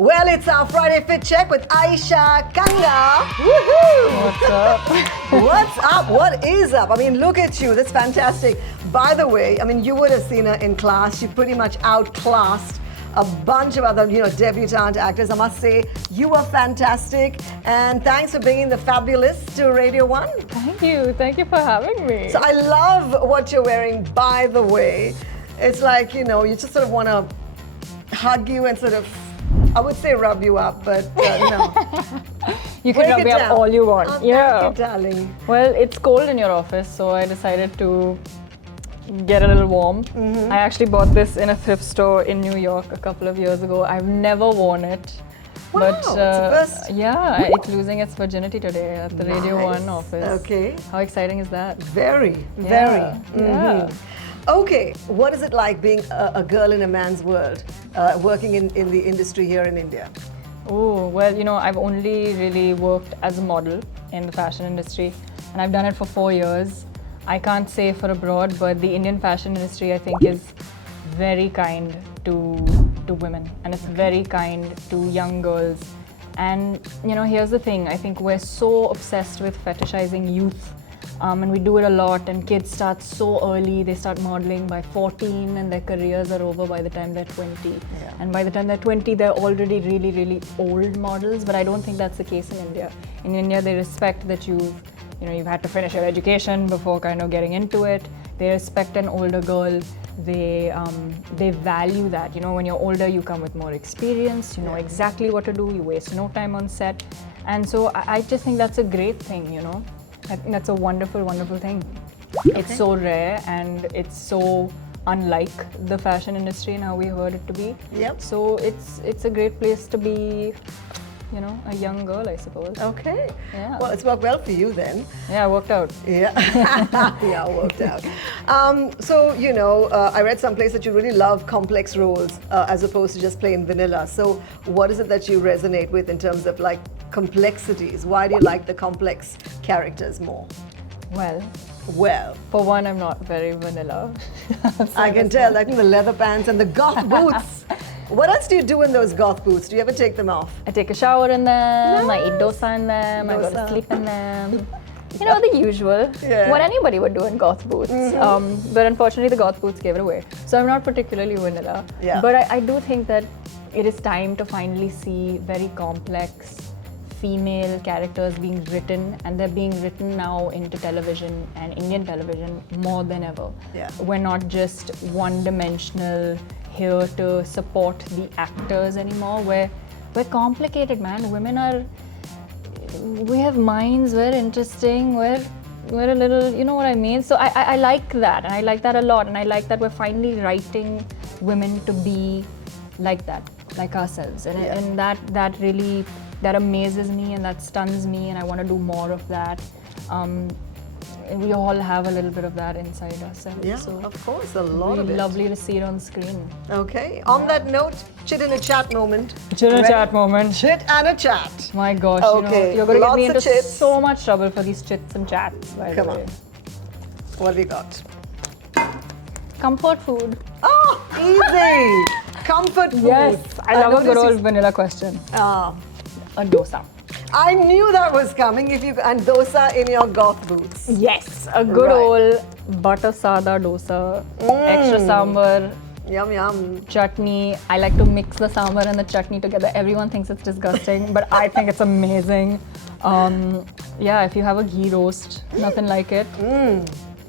Well, it's our Friday Fit Check with Ayesha Kanga. Woohoo! What's up? What's up? What is up? I mean, look at you. That's fantastic. By the way, I mean, you would have seen her in class. She pretty much outclassed a bunch of other, debutante actors. I must say, you were fantastic. And thanks for bringing the fabulous to Radio 1. Thank you. Thank you for having me. So I love what you're wearing, by the way. It's like, you just sort of want to hug you and sort of, I would say rub you up, but no. You can rub me up all you want. Oh, yeah. thank you, darling. Well, it's cold in your office, so I decided to get a little warm. I actually bought this in a thrift store in New York a couple of years ago. I've never worn it. Wow, But it's a first. yeah, it's losing its virginity today at the Radio 1 office. Okay. How exciting is that? Very, Yeah. very. Yeah. Okay, what is it like being a girl in a man's world, working in the industry here in India? Oh, well, I've only really worked as a model in the fashion industry, and I've done it for 4 years. I can't say for abroad, but the Indian fashion industry, I think, is very kind to women, and it's very kind to young girls. And, here's the thing, I think we're so obsessed with fetishizing youth. And we do it a lot, and kids start so early. They start modeling by 14 and their careers are over by the time they're 20. Yeah. And by the time they're 20, they're already really, really old models. But I don't think that's the case in India. In India, they respect that you've had to finish your education before kind of getting into it. They respect an older girl. They value that. When you're older, you come with more experience. You know exactly what to do. You waste no time on set. And so I just think that's a great thing, I think that's a wonderful, wonderful thing. Okay. It's so rare and it's so unlike the fashion industry and how we heard it to be. Yep. So it's a great place to be, a young girl, I suppose. Okay. Yeah. Well, it's worked well for you then. Yeah, it worked out. Yeah. Yeah, it worked out. So, I read someplace that you really love complex roles as opposed to just plain vanilla. So what is it that you resonate with in terms of like complexities? Why do you like the complex characters more? Well, For one, I'm not very vanilla. I can tell, like the leather pants and the goth boots. What else do you do in those goth boots? Do you ever take them off? I take a shower in them, Nice. I eat dosa in them, I go to Dosa. sleep in them. The usual. Yeah. What anybody would do in goth boots. But unfortunately, the goth boots gave it away. So I'm not particularly vanilla. Yeah. But I do think that it is time to finally see very complex female characters being written, and they're being written now into television and Indian television more than ever. Yeah. We're not just one-dimensional, here to support the actors anymore. We're complicated, man. We have minds, we're interesting, we're a little, you know what I mean? So I like that, and I like that a lot, and I like that we're finally writing women to be like that, like ourselves, and that really, that amazes me and that stuns me, and I want to do more of that. And we all have a little bit of that inside ourselves. Yeah, so of course, a lot really of it. lovely to see it on screen. Okay. On that note, chit in a chat moment. Chit and a chat moment. Chit and a chat. My gosh, Okay, you're going to get me lots of into chits. so much trouble for these chits and chats, by Come the on. way. What have we got? Comfort food. Oh, easy. Comfort food. Yes, I love a good noticed old vanilla question. Ah, A dosa. I knew that was coming. And dosa in your goth boots. Yes, a good Right. old butter sada dosa, extra sambar, Yum yum. chutney. I like to mix the sambar and the chutney together. Everyone thinks it's disgusting, but I think it's amazing. Yeah, if you have a ghee roast, nothing like it.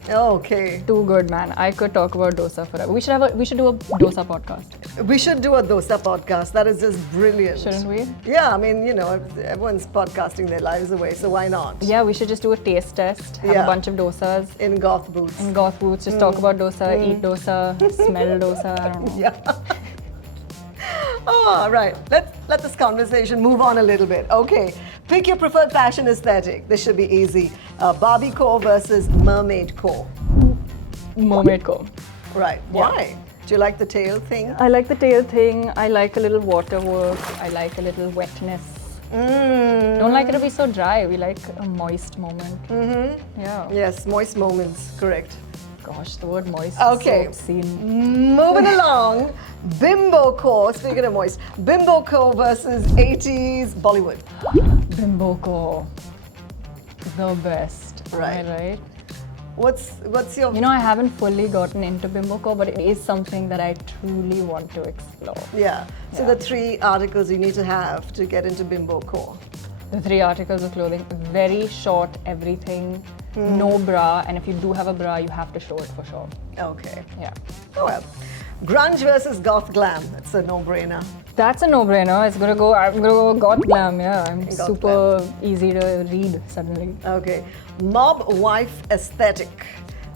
Okay. Too good, man. I could talk about dosa forever. We should do a dosa podcast, We should do a dosa podcast. That is just brilliant. shouldn't we? Yeah, I mean, everyone's podcasting their lives away, so why not? Yeah, we should just do a taste test. Have Yeah. a bunch of dosas In goth boots. in goth boots. Just talk about dosa, eat dosa, smell dosa. I don't know. Yeah. All right. Let this conversation move on a little bit. Okay. Pick your preferred fashion aesthetic. This should be easy. Barbie core versus mermaid core. Mermaid co. Right. Yeah. Why? Do you like the tail thing? I like the tail thing. I like a little water work. I like a little wetness. Don't like it to be so dry. We like a moist moment. Yeah. Yes, moist moments. Correct. Gosh, the word moist Okay. is so obscene. Moving along, Bimbo core, speaking of moist, Bimbo core versus 80s Bollywood. Bimbo ko, the best. Right. Right. What's your... You know, I haven't fully gotten into Bimbo ko, but it is something that I truly want to explore. Yeah. So Yeah. the 3 articles you need to have to get into Bimbo core. The 3 articles of clothing, very short, everything, no bra, and if you do have a bra, you have to show it for sure. Okay. Yeah. Oh well. Grunge versus goth glam. That's a no-brainer. That's a no-brainer. I'm gonna go goth glam, yeah. I'm Goth super easy to read suddenly. Okay. Mob wife aesthetic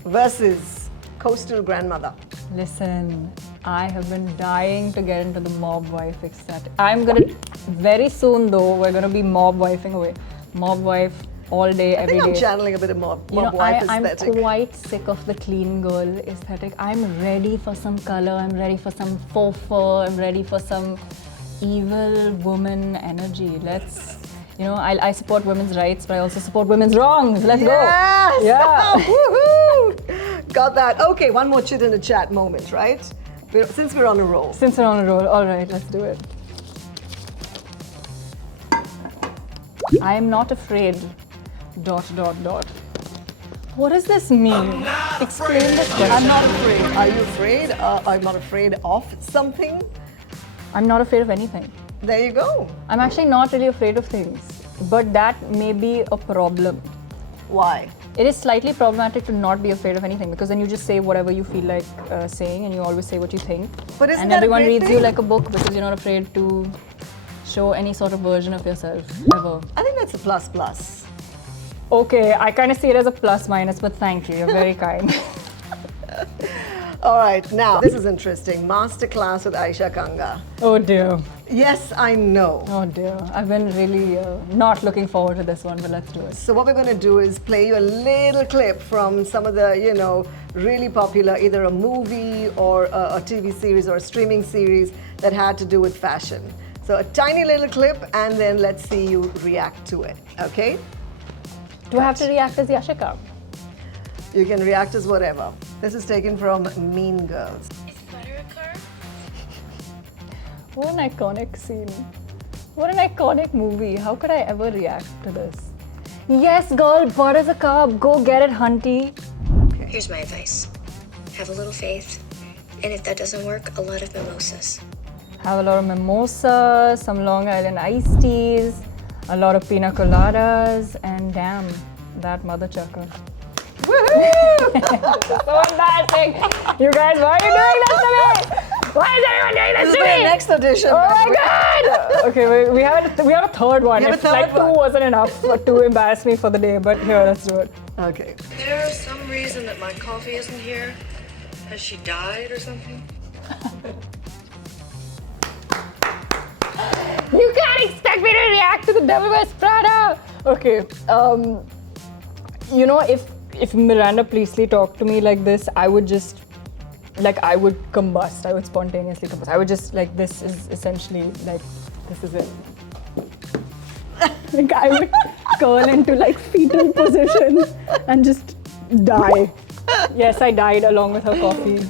versus coastal grandmother. Listen, I have been dying to get into the mob wife aesthetic. Very soon though, we're gonna be mob wifing away. Mob wife all day, I every think I'm day. channeling a bit of mob You know, wife I'm aesthetic. quite sick of the clean girl aesthetic. I'm ready for some color, I'm ready for some faux fur, I'm ready for some evil woman energy. I support women's rights, but I also support women's wrongs. Let's Yes! go. Yeah. Woohoo! Got that. Okay, one more chit in the chat moment, right? Since we're on a roll. Since we're on a roll, all right, let's do it. I am not afraid. ... What does this mean? Explain this question. I'm not afraid. Are you afraid? I'm not afraid of something. I'm not afraid of anything. There you go. I'm actually not really afraid of things, but that may be a problem. Why? It is slightly problematic to not be afraid of anything because then you just say whatever you feel like saying and you always say what you think. But isn't and that a everyone great reads thing? you like a book because you're not afraid to show any sort of version of yourself ever. I think that's a plus plus. Okay, I kind of see it as a plus minus, but thank you. You're very kind. All right, now this is interesting. Masterclass with Ayesha Kanga. Oh dear. Yes, I know. Oh dear. I've been really not looking forward to this one, but let's do it. So what we're going to do is play you a little clip from some of the, really popular, either a movie or a TV series or a streaming series that had to do with fashion. So a tiny little clip, and then let's see you react to it. Okay? Do I have to react as Yashika? You can react as whatever. This is taken from Mean Girls. Is butter a carb? What an iconic scene. What an iconic movie. How could I ever react to this? Yes, girl, butter's a carb. Go get it, hunty. Here's my advice. Have a little faith, and if that doesn't work, a lot of mimosas. Have a lot of mimosas, some Long Island iced teas, a lot of pina coladas, and damn, that mother chucker. So embarrassing. You guys, why are you doing this to me? Why is everyone doing This this is to the me? next edition. Oh my god! Okay, we have a third one. We have a If third like one. two wasn't enough to embarrass me for the day, but here, let's do it. Okay. There's some reason that my coffee isn't here. Has she died or something? You can't expect me to react to the Devil Wears Prada. Okay, if Miranda Priestley talked to me like this, I would just, I would combust. I would spontaneously combust. I would just, this is essentially, this is it. I would curl into, fetal position and just die. Yes, I died along with her coffee.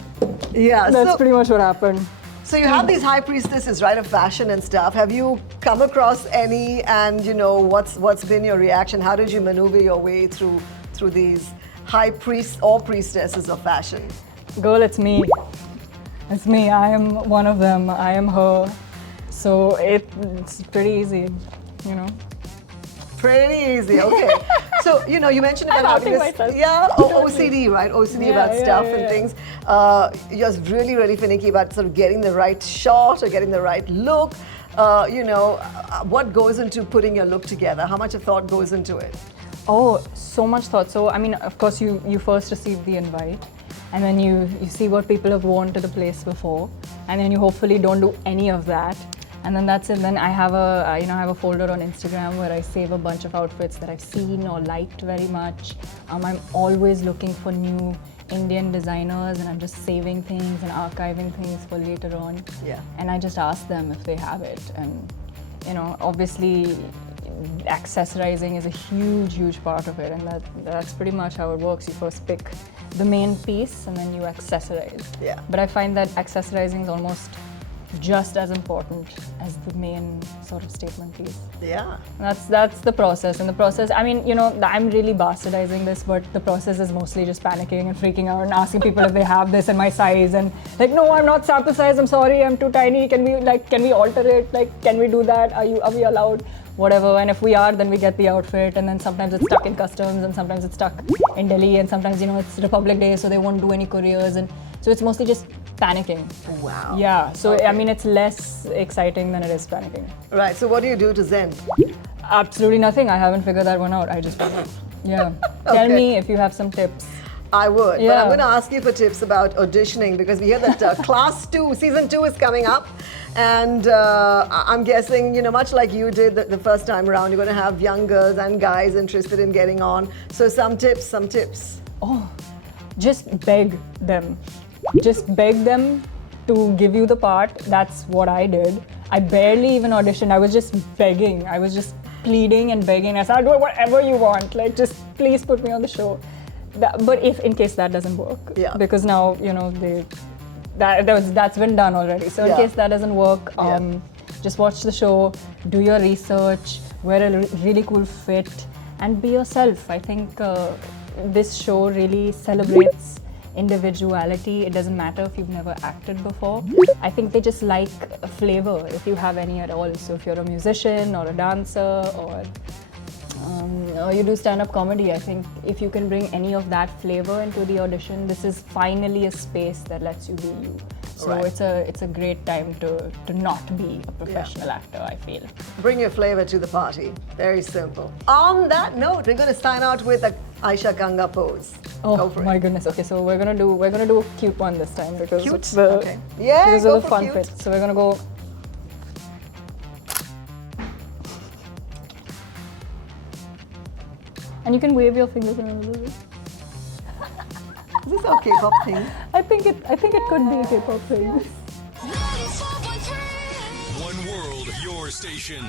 Yeah. That's pretty much what happened. So you have these high priestesses, right, of fashion and stuff. Have you come across any, and what's been your reaction? How did you maneuver your way through these high priests or priestesses of fashion? Girl, it's me. It's me. I am one of them. I am her. So it's pretty easy, Pretty easy, okay. So, you mentioned about I'm having outing this, myself. OCD, right? OCD Yeah, about yeah, stuff yeah, and yeah. things. You're just really, really finicky about sort of getting the right shot or getting the right look. What goes into putting your look together? How much of thought goes into it? Oh, so much thought. So, of course, you first receive the invite, and then you see what people have worn to the place before, and then you hopefully don't do any of that. And then that's it. Then I have a folder on Instagram where I save a bunch of outfits that I've seen or liked very much. I'm always looking for new Indian designers, and I'm just saving things and archiving things for later on. Yeah. And I just ask them if they have it. And obviously, accessorizing is a huge part of it, and that's pretty much how it works. You first pick the main piece and then you accessorize. Yeah. But I find that accessorizing is almost just as important as the main sort of statement piece. Yeah. That's the process. And the process, I mean, you know, I'm really bastardizing this, but the process is mostly just panicking and freaking out and asking people if they have this in my size, and like, no, I'm not sample size, I'm sorry, I'm too tiny, can we alter it? Like, can we do that? Are we allowed? Whatever. And if we are, then we get the outfit, and then sometimes it's stuck in customs, and sometimes it's stuck in Delhi, and sometimes, you know, it's Republic Day, so they won't do any couriers, and so it's mostly just panicking. Wow. Yeah, so Okay. I mean, it's less exciting than it is panicking. Right, so what do you do to zen? Absolutely nothing. I haven't figured that one out. I just, yeah. Tell Okay. me if you have some tips. I would, but Yeah. I'm going to ask you for tips about auditioning, because we hear that Class 2, Season 2 is coming up, and I'm guessing, you know, much like you did the first time around, you're going to have young girls and guys interested in getting on. So some tips. Oh, just beg them. Just beg them to give you the part. That's what I did. I barely even auditioned. I was just begging. I was just pleading and begging. I said, I'll do whatever you want. Like, just please put me on the show. But if in case that doesn't work, Yeah. because now, you know, that's been done already. So in Yeah. case that doesn't work, Yeah. just watch the show, do your research, wear a really cool fit, and be yourself. I think this show really celebrates individuality. It doesn't matter if you've never acted before. I think they just like a flavor, if you have any at all. So if you're a musician or a dancer, or you do stand-up comedy, I think if you can bring any of that flavor into the audition, this is finally a space that lets you be you. So Right. it's a great time to not be a professional actor, I feel. Bring your flavor to the party. Very simple. On that note, we're going to sign out with a Ayesha Kanga pose. Go Oh for my it. goodness. Okay, so we're gonna do a cute one this time, because Cute? it's the Okay. Yeah, because go of the for fun cute. fit. So we're gonna go. And you can wave your fingers around a little bit. Is this a K-pop thing? I think it could be a K-pop thing. One world, your station.